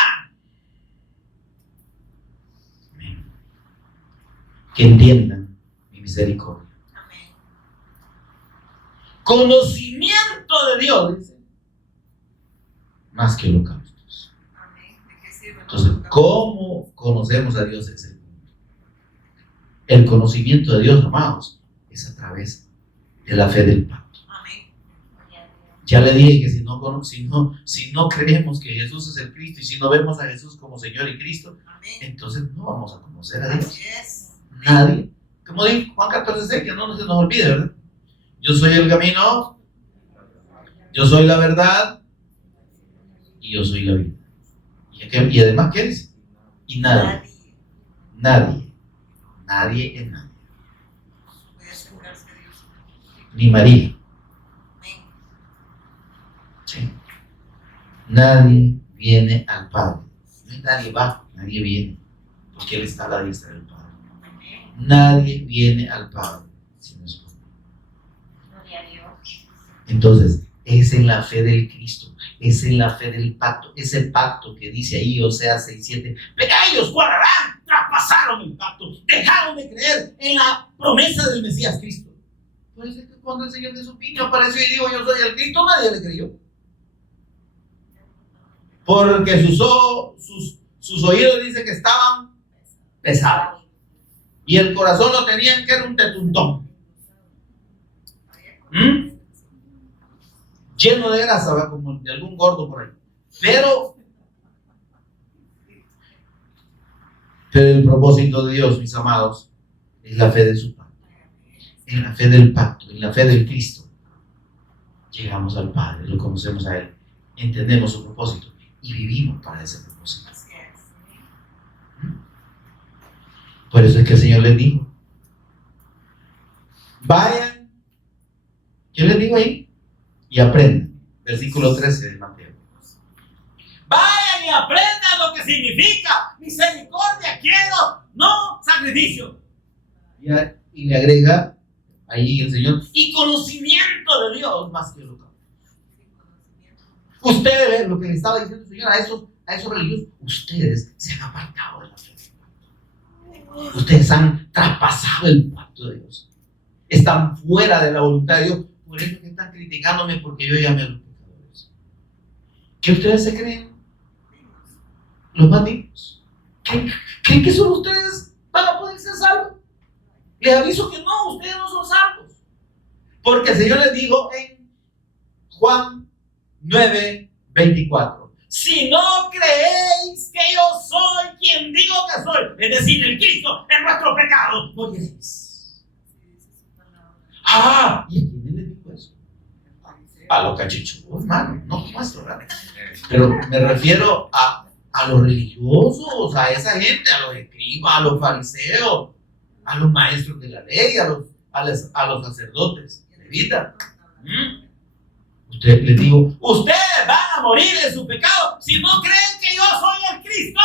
Que entiendan mi misericordia. Amén. Conocimiento de Dios, dice, más que holocaustos. Amén. Entonces, ¿cómo conocemos a Dios? Es el punto. El conocimiento de Dios, amados, es a través de la fe del pacto. Amén. Ya le dije que si no creemos que Jesús es el Cristo y si no vemos a Jesús como Señor y Cristo, amén, entonces no vamos a conocer a Dios. Nadie. Como dijo Juan 14:6, que no se nos olvide, ¿verdad? Yo soy el camino, yo soy la verdad y yo soy la vida. Y además, ¿qué es? Y nadie es nadie. ni María. Sí. Nadie viene al Padre. Nadie va, nadie viene, porque Él está a la diestra del Padre. Nadie viene al Padre si no es por Él. Entonces, es en la fe del Cristo, es en la fe del pacto, ese pacto que dice ahí, Oseas 6:7, pero ellos guardarán, traspasaron el pacto, dejaron de creer en la promesa del Mesías Cristo. Por eso es que cuando el Señor de su piño apareció y dijo, yo soy el Cristo, nadie le creyó. Porque sus oídos dicen que estaban pesados. Y el corazón lo tenían que era un tetuntón. Lleno de grasa, ¿verdad? Como de algún gordo por ahí. Pero el propósito de Dios, mis amados, es la fe de su Padre. En la fe del pacto, en la fe del Cristo, llegamos al Padre, lo conocemos a Él, entendemos su propósito y vivimos para ese propósito. Por eso es que el Señor les dijo, vayan, ¿qué les digo ahí? Y aprendan. Versículo 13 de Mateo. Vayan y aprendan lo que significa misericordia quiero, no sacrificio. Y le agrega ahí el Señor, y conocimiento de Dios más que lo que. Ustedes ven lo que le estaba diciendo el Señor a esos religiosos, ustedes se han apartado de la fe. Ustedes han traspasado el pacto de Dios. Están fuera de la voluntad de Dios. Por eso que están criticándome, porque yo llamé a los pecadores. ¿Qué ustedes se creen? Los más dignos. ¿Creen que solo ustedes van a poder ser salvos? Les aviso que no, ustedes no son salvos. Porque el Señor les dijo en Juan 9:24. Si no creéis que yo soy quien digo que soy, es decir, el Cristo, en vuestro pecado, moriréis. ¿Y a quién le dijo eso? A los cachichudos, hermano, no nuestro, ¿verdad? Pero me refiero a los religiosos, a esa gente, a los escribas, a los fariseos, a los maestros de la ley, a los sacerdotes levitas. Usted les digo, ustedes van a morir en su pecado si no creen que yo soy el Cristo.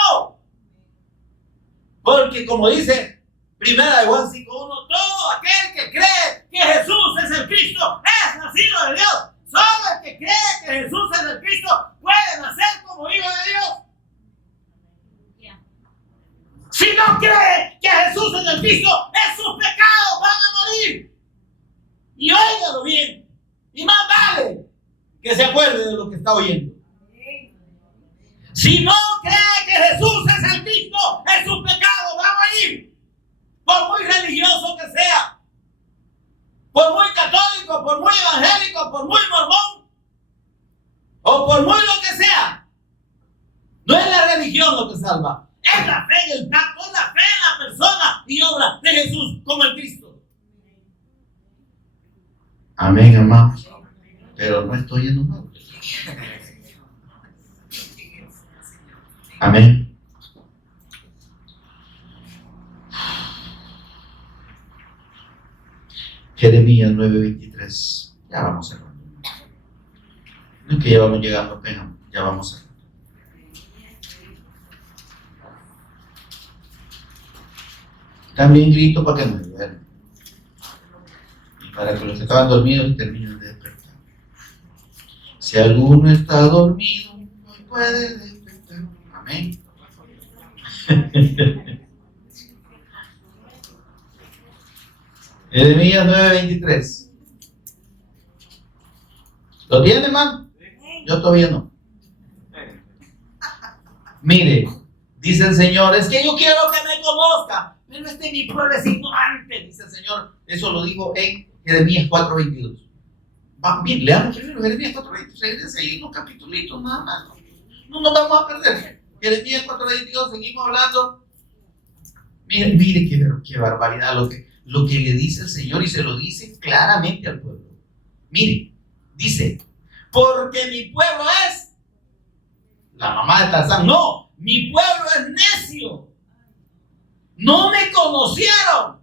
Porque como dice Primera de Juan 5:1, todo aquel que cree que Jesús es el Cristo es nacido de Dios. Solo el que cree que Jesús es el Cristo puede nacer como hijo de Dios. Si no cree que Jesús es el Cristo, en sus pecados van a morir. Y óigalo bien. Y más vale que se acuerde de lo que está oyendo. Si no cree que Jesús es el Cristo, en sus pecados va a morir. Por muy religioso que sea, por muy católico, por muy evangélico, por muy mormón, o por muy lo que sea. No es la religión lo que salva, es la fe en el pacto, es la fe en la persona y obra de Jesús como el Cristo. Amén, hermanos. Pero no estoy enojado. Amén. Jeremías 9:23. Ya vamos cerrando. No es que ya vamos llegando apenas, ya vamos cerrando. También grito para que me vean. Y para que los que estaban dormidos terminen de despertar. Si alguno está dormido, no puede despertar. Amén. Jeremías 9:23. ¿Lo tiene, hermano? Yo todavía no. Mire, dice el Señor, es que yo quiero que me conozca, pero mi pueblo es ignorante, dice el Señor. Eso lo dijo en Jeremías 4:22. Bien, leamos primero Jeremías 4:23, ahí unos capitulitos nada más. No nos vamos a perder. Jeremías 4:22, seguimos hablando. Mire qué barbaridad lo que le dice el Señor, y se lo dice claramente al pueblo. Mire, dice, porque mi pueblo es la mamá de Tarzán. No, mi pueblo es necio. No me conocieron.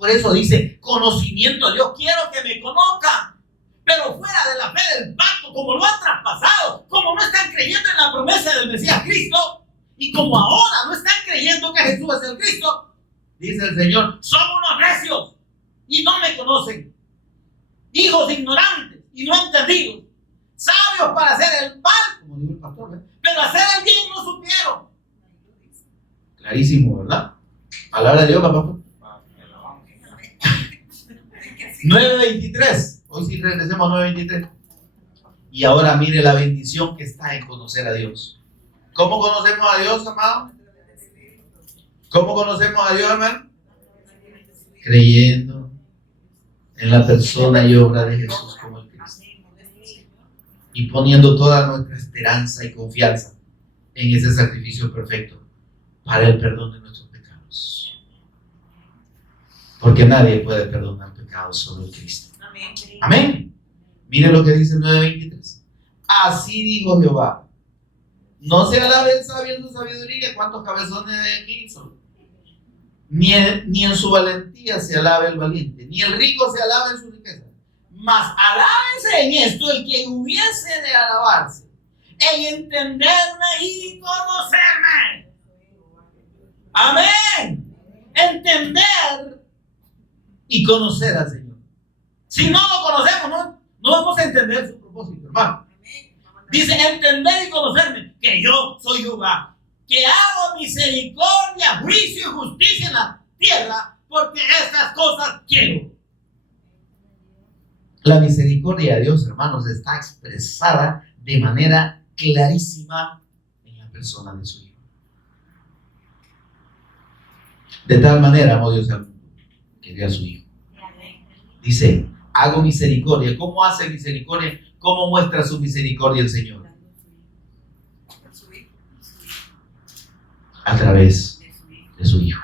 Por eso dice conocimiento de Dios. Quiero que me conozcan, pero fuera de la fe del pacto, como lo han traspasado, como no están creyendo en la promesa del Mesías Cristo, y como ahora no están creyendo que Jesús es el Cristo, dice el Señor, son unos necios y no me conocen, hijos ignorantes y no entendidos, sabios para hacer el mal, como dijo el pastor, pero hacer el bien no supieron. Clarísimo, ¿verdad? Palabra de Dios, papá. 9:23. Hoy sí regresemos a 9:23. Y ahora mire la bendición que está en conocer a Dios. ¿Cómo conocemos a Dios, amado? ¿Cómo conocemos a Dios, hermano? Creyendo en la persona y obra de Jesús como el Cristo. Y poniendo toda nuestra esperanza y confianza en ese sacrificio perfecto para el perdón de nuestros pecados. Porque nadie puede perdonar pecados, solo el Cristo. Amén. Mire lo que dice el 9:23. Así dijo Jehová: no se alabe el sabio en su sabiduría. ¿Cuántos cabezones hay aquí? Ni en su valentía se alabe el valiente, ni el rico se alabe en su riqueza. Mas alábense en esto el que hubiese de alabarse, en entenderme y conocerme. Amén. Entender y conocer al Señor. Si no lo conocemos, no vamos a entender su propósito, hermano. Dice entender y conocerme, que yo soy Jehová, que hago misericordia, juicio y justicia en la tierra, porque estas cosas quiero. La misericordia de Dios, hermanos, está expresada de manera clarísima en la persona de su Hijo. De tal manera amó Dios al mundo, que dio a su Hijo. Dice, hago misericordia. ¿Cómo hace misericordia? ¿Cómo muestra su misericordia el Señor? A través de su Hijo,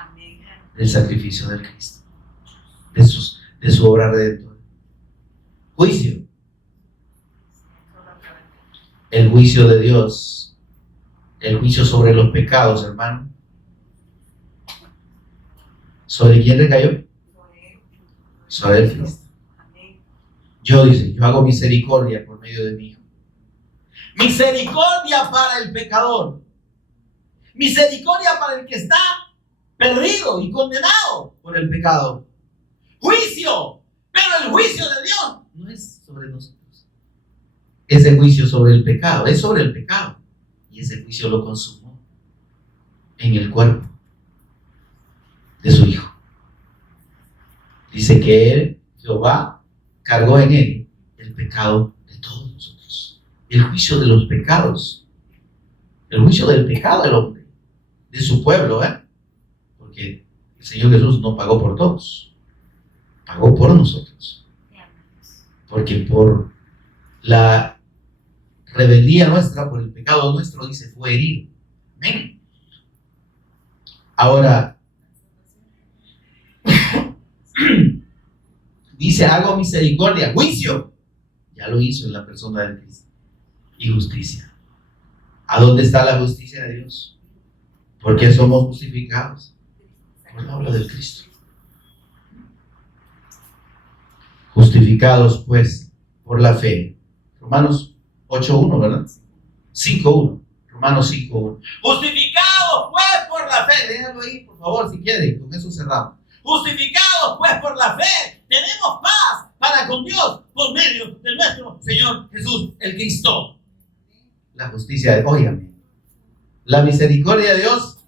del sacrificio del Cristo, de su obra redentora. Juicio. El juicio de Dios, el juicio sobre los pecados, hermano. ¿Sobre quién recayó? Sobre el Cristo. Yo hago misericordia por medio de mi Hijo. Misericordia para el pecador. Misericordia para el que está perdido y condenado por el pecado. Juicio. Pero el juicio de Dios no es sobre nosotros. Ese juicio sobre el pecado es sobre el pecado. Y ese juicio lo consumó en el cuerpo de su Hijo. Dice que él, Jehová, cargó en él el pecado de todos nosotros. El juicio de los pecados. El juicio del pecado del hombre. De su pueblo, porque el Señor Jesús no pagó por todos. Pagó por nosotros. Porque por la rebeldía nuestra, por el pecado nuestro, dice, fue herido. Amén. Ahora, dice, hago misericordia, juicio. Ya lo hizo en la persona del Cristo. Y justicia. ¿A dónde está la justicia de Dios? ¿Por qué somos justificados? Por la obra del Cristo. Justificados, pues, por la fe. Romanos 8:1, ¿verdad? 5:1. Romanos 5:1. Justificados, pues, por la fe. Déjalo ahí, por favor, si quieren. Con eso cerramos. Justificados, pues, por la fe, tenemos paz para con Dios por medio de nuestro Señor Jesús, el Cristo. La justicia de, óigame, la misericordia de Dios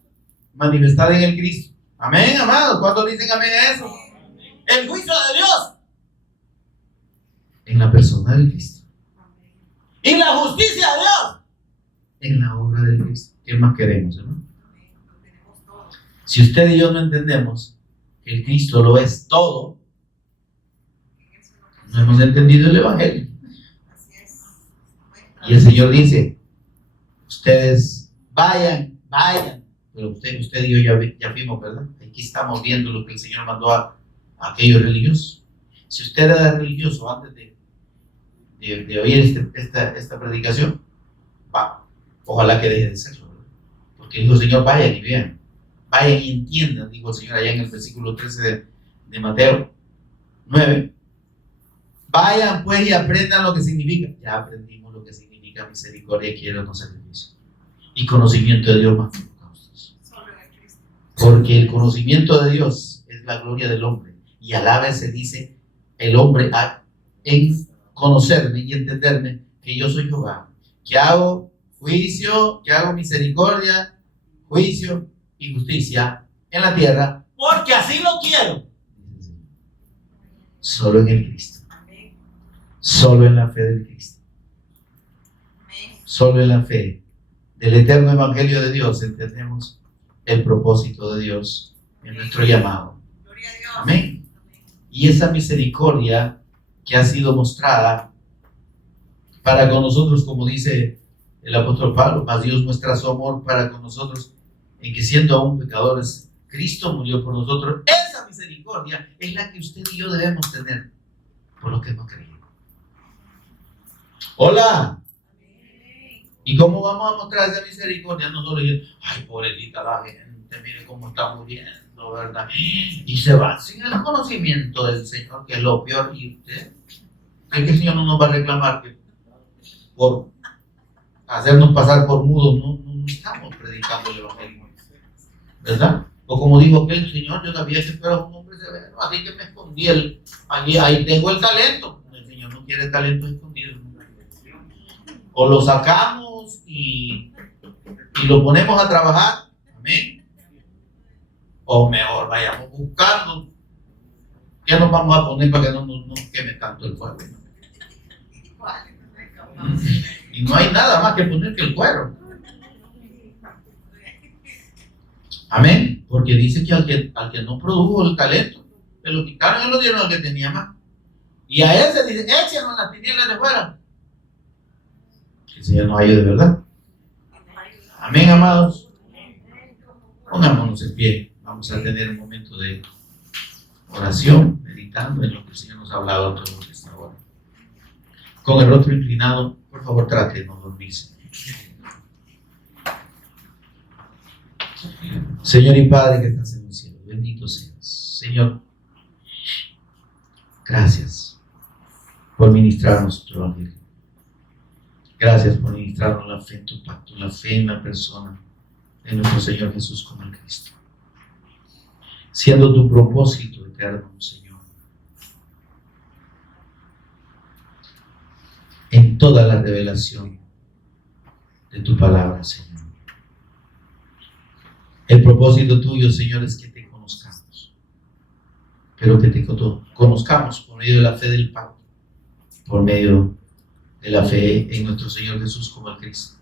manifestada en el Cristo. Amén, amados. ¿Cuántos dicen amén a eso? El juicio de Dios en la persona del Cristo. Y la justicia de Dios en la obra del Cristo. ¿Qué más queremos, hermano? Si usted y yo no entendemos que el Cristo lo es todo, no hemos entendido el Evangelio. Y el Señor dice, ustedes vayan, pero usted y yo ya fuimos, ¿verdad? Aquí estamos viendo lo que el Señor mandó a aquellos religiosos. Si usted era religioso antes de oír esta predicación, ojalá que deje de serlo, ¿verdad? Porque dijo el Señor, vayan y vean, vayan y entiendan, dijo el Señor allá en el versículo 13 de Mateo 9. Vayan pues y aprendan lo que significa. Ya aprendimos lo que significa misericordia, quiero no sacrificio. Y conocimiento de Dios más que holocaustos. Porque el conocimiento de Dios es la gloria del hombre. Y a la vez se dice el hombre en conocerme y entenderme que yo soy Jehová, que hago juicio, que hago misericordia, juicio y justicia en la tierra. Porque así lo quiero. Solo en el Cristo. Solo en la fe del Cristo. Solo en la fe del eterno evangelio de Dios entendemos el propósito de Dios en nuestro llamado. Amén. Y esa misericordia que ha sido mostrada para con nosotros, como dice el apóstol Pablo, mas Dios muestra su amor para con nosotros en que siendo aún pecadores, Cristo murió por nosotros. Esa misericordia es la que usted y yo debemos tener por lo que no creímos. Hola. ¿Y cómo vamos a mostrar esa misericordia? No solo decir, ay, pobrecita la gente, mire cómo está muriendo, ¿verdad? Y se va sin el conocimiento del Señor, que es lo peor. Y usted, ¿cree que el Señor no nos va a reclamar que por hacernos pasar por mudos no estamos predicando el evangelio? ¿Verdad? O como dijo que el Señor, yo sabía que tú eras un hombre severo, así que me escondí ahí tengo el talento. El Señor no quiere talento escondido. O lo sacamos y lo ponemos a trabajar. Amén. O mejor vayamos buscando. ¿Qué nos vamos a poner para que no nos queme tanto el fuego? Y no hay nada más que poner que el cuero. Amén. Porque dice que al que no produjo el talento, se lo quitaron y lo dieron al que tenía más. Y a ese dice, échenos en las tinieblas de fuera. Que el Señor nos ayude, ¿verdad? Amén, amados. Pongámonos en pie. Vamos a tener un momento de oración, meditando en lo que el Señor nos ha hablado a todos esta hora. Con el rostro inclinado, por favor, trate de no dormirse. Señor y Padre que estás en el cielo, bendito seas. Señor, gracias por ministrarnos tu evangelio. Gracias por ministrarnos la fe en tu pacto, la fe en la persona de nuestro Señor Jesús como el Cristo. Siendo tu propósito eterno, Señor, en toda la revelación de tu palabra, Señor. El propósito tuyo, Señor, es que te conozcamos, pero que te conozcamos por medio de la fe del pacto, por medio de la fe en nuestro Señor Jesús como el Cristo.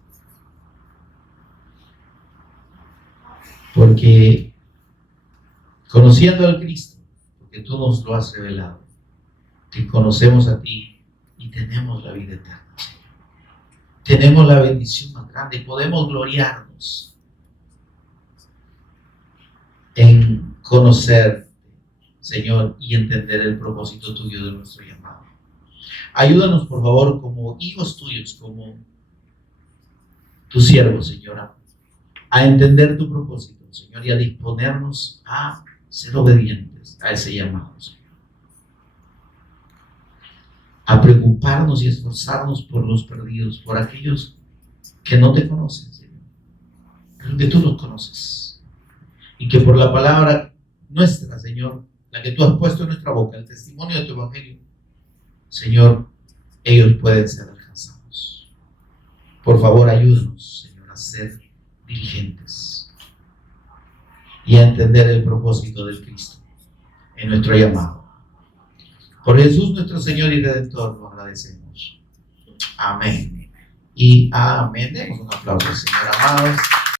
Porque conociendo al Cristo, porque tú nos lo has revelado, te conocemos a ti y tenemos la vida eterna, Señor. Tenemos la bendición más grande y podemos gloriarnos en conocer, Señor, y entender el propósito tuyo de nuestro llamado. Ayúdanos, por favor, como hijos tuyos, como tus siervos, Señor, a entender tu propósito, Señor, y a disponernos a ser obedientes a ese llamado, Señor. A preocuparnos y esforzarnos por los perdidos, por aquellos que no te conocen, Señor, pero que tú los conoces. Y que por la palabra nuestra, Señor, la que tú has puesto en nuestra boca, el testimonio de tu evangelio, Señor, ellos pueden ser alcanzados. Por favor, ayúdanos, Señor, a ser diligentes y a entender el propósito del Cristo en nuestro llamado. Por Jesús, nuestro Señor y Redentor, lo agradecemos. Amén. Y amén. Demos un aplauso al Señor, amados.